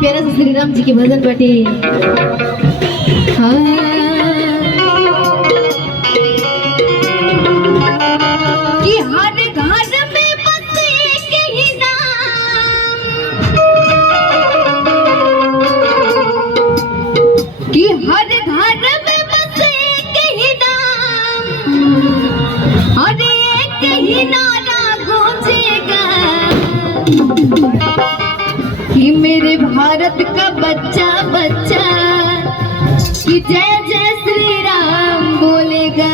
प्यारा से श्री राम जी के भजन बैठे। हाँ कि हर घर में बस एक ही नाम, कि हर घर में बस एक ही नाम, और एक ही नारा गूंजेगा कि मेरे भारत का बच्चा बच्चा कि जय जय श्री राम बोलेगा।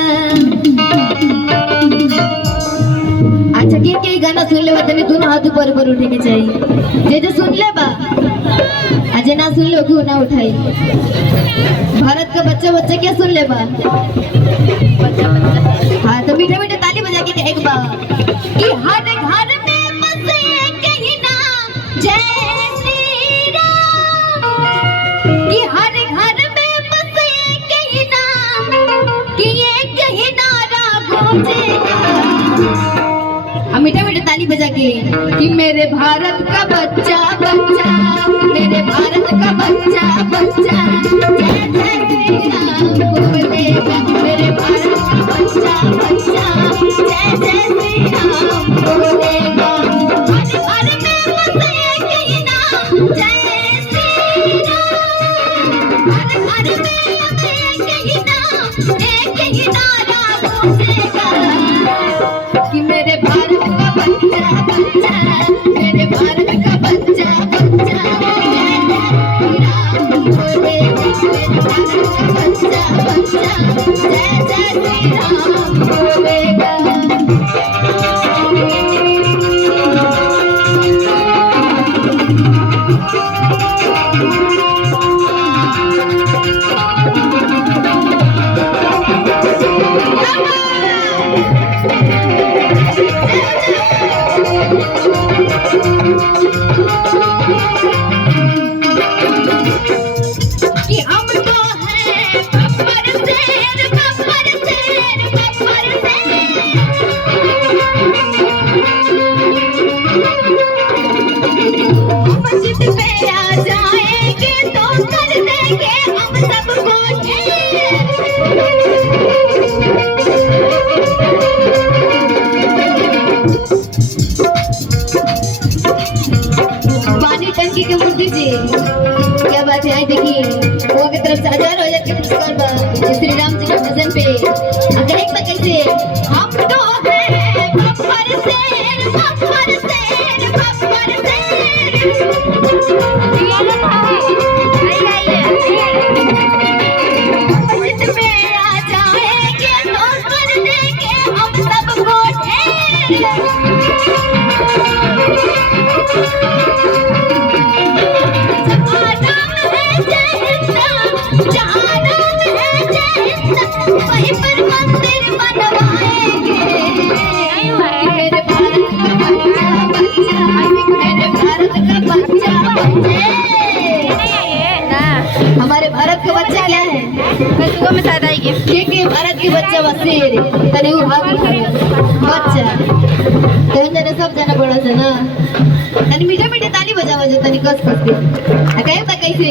अच्छा के गाना सुन ले तभी दोनों हाथ ऊपर ऊपर उठे के चाहिए। जे सुन ले बा आज ना सुन ले क्यों ना उठाई। भारत का बच्चा बच्चा क्या सुन ले बा। हाँ तो मीठे मीठे ताली बजा के एक बार कि हर घर में बस एक ही नाम जय कि हर घर में बस एक ही नाम, कि एक ही नारा गूंजेगा। मीठा मीठा ताली बजा के कि मेरे भारत का बच्चा बच्चा, मेरे भारत का बच्चा बच्चा जय जय श्री राम बोलेगा। मेरे भारत का बच्चा बच्चा जय जय श्री राम बोलेगा। हर घर में बस एक ही नाम जय श्री राम, हर घर में एक ही नाम एक ही नारा गूंजेगा कि मेरे भारत का बच्चा बच्चा, मेरे भारत का बच्चा बच्चा जय जय श्री राम बोलेगा। मेरे भारत का बच्चा बच्चा जय जय श्री राम बोलेगा। कि हम तो हैं बब्बर शेर बब्बर शेर बब्बर शेर, हम जिद पे आ जाएंगे तो कर देंगे हम सबको ढेर। पानी टंकी के मूर्ति जी क्या बात है। देखिए वो की तरफ से 1000 हो जाके पुरस्कार बा श्री राम जी के भजन पे। अगर एक बार कैसे हम तो हैं बब्बर शेर बब्बर शेर बब्बर शेर, ये लो भाई जिद पे आ जाएंगे तो कर देंगे हम सबको ढेर। वहीं पर मंदिर बनवाएंगे मेरे भारत का बच्चा बच्चा, मेरे भारत का बच्चा बच्चे। हमारे भारत का बच्चा क्या है के भारत के बच्चा बसेर तने वो हाथ उठाया बच्चा कहीं जाने सब जाना पड़ा था ना। तनी मीठे मीठे ताली बजा बजा तनी कस कस के कहे तो कैसे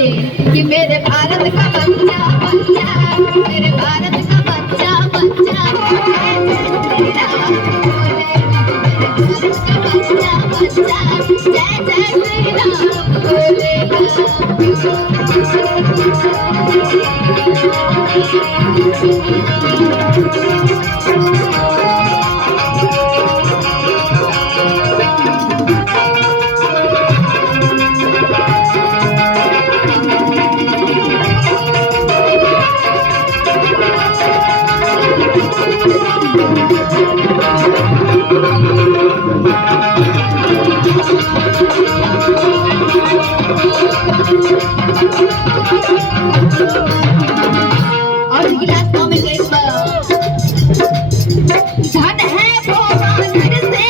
कि मेरे भारत का बच्चा बच्चा, मेरे भारत का बच्चा बच्चा जय जय श्री राम बोलेगा। और गिलास में धन है भगवान से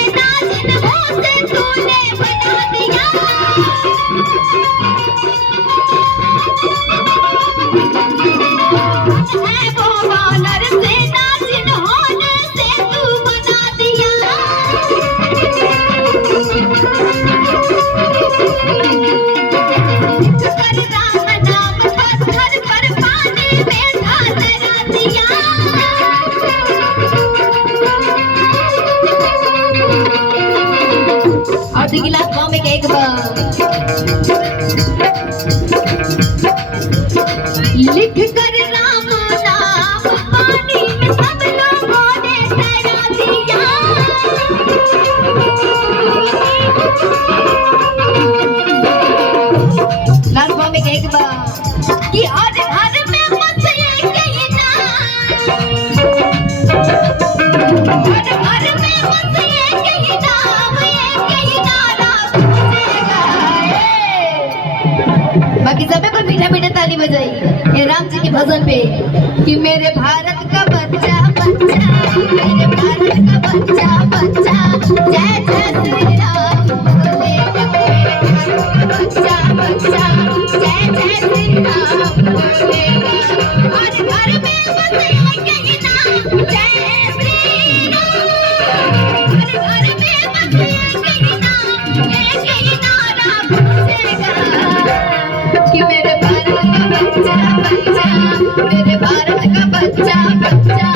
और दी गिलास पाँव में एक बार लिख कर राम नाम पानी में सब लोगों ने तैरा दिया। लाल पाँव में एक बार कि हर घर में बस एक ही नाम, हर घर में बस एक ही नाम, एक ही नारा गूंजेगा। बाकी सबे को मीठा मीठा ताली बजाई ये राम जी के भजन पे कि मेरे भारत का बच्चा बच्चा, मेरे भारत का बच्चा बच्चा, जय जय श्री राम बोलेगा। मेरे भारत का बच्चा बच्चा, जय जय श्री राम बोलेगा। हर घर में बस एक ही नाम, जय श्री राम। हर घर में बस एक ही नाम, एक ही नारा गूंजेगा कि मेरे भारत का बच्चा बच्चा, मेरे भारत का बच्चा बच्चा।